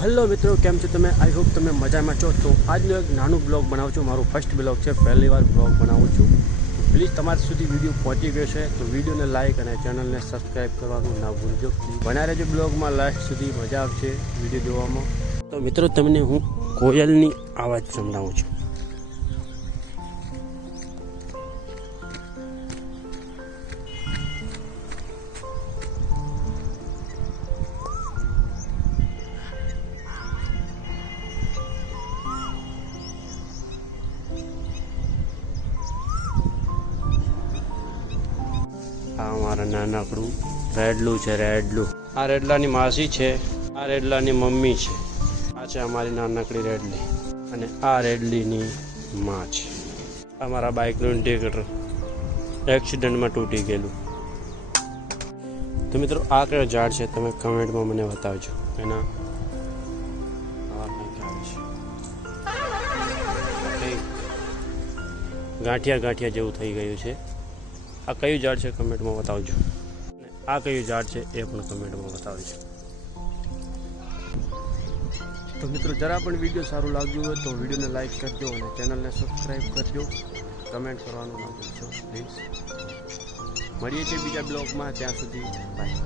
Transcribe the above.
Hello મિત્રો, કેમ છો તમે? આઈ હોપ તમે મજામાં છો. તો આજનો એક નાનું બ્લોગ બનાવું છું. મારું ફર્સ્ટ બ્લોગ છે, પહેલી વાર બ્લોગ બનાવું છું. પ્લીઝ તમારા સુધી વિડીયો પહોંચી ગયો છે તો વિડીયોને લાઇક અને ચેનલને સબસ્ક્રાઈબ કરવાનું ના ભૂલજો. બના રહેજો બ્લોગમાં, લાસ્ટ સુધી મજા આવશે વિડીયો જોવામાં. તો મિત્રો, તમને હું કોયલની અવાજ સંભળાવું છું. આ મારા નાનકડું રેડલું છે. આ રેડલાની માસી છે, આ રેડલાની મમ્મી છે. આ છે અમારી નાનકડી રેડલી અને આ રેડલીની માં છે. આ મારા બાઇકનું ઇન્ડિકેટર એક્સિડન્ટમાં તૂટી ગયેલું. તો મિત્રો, આ કયો ઝાડ છે તમે કમેન્ટમાં મને બતાવજો. એના આવા કંઈક આવે છે, ગાંઠિયા જેવું થઈ ગયું છે. આ કયું ઝાડ છે કમેન્ટમાં બતાવજો. અને આ કયું ઝાડ છે એ પણ કમેન્ટમાં બતાવજો. તો મિત્રો, જરા પણ વિડીયો સારું લાગ્યું હોય તો વિડીયોને લાઇક કરજો અને ચેનલને સબસ્ક્રાઈબ કરજો. કમેન્ટ કરવાનું ના ભૂલશો પ્લીઝ. મળીએ છીએ બીજા બ્લોગમાં. ત્યાં સુધી બાય.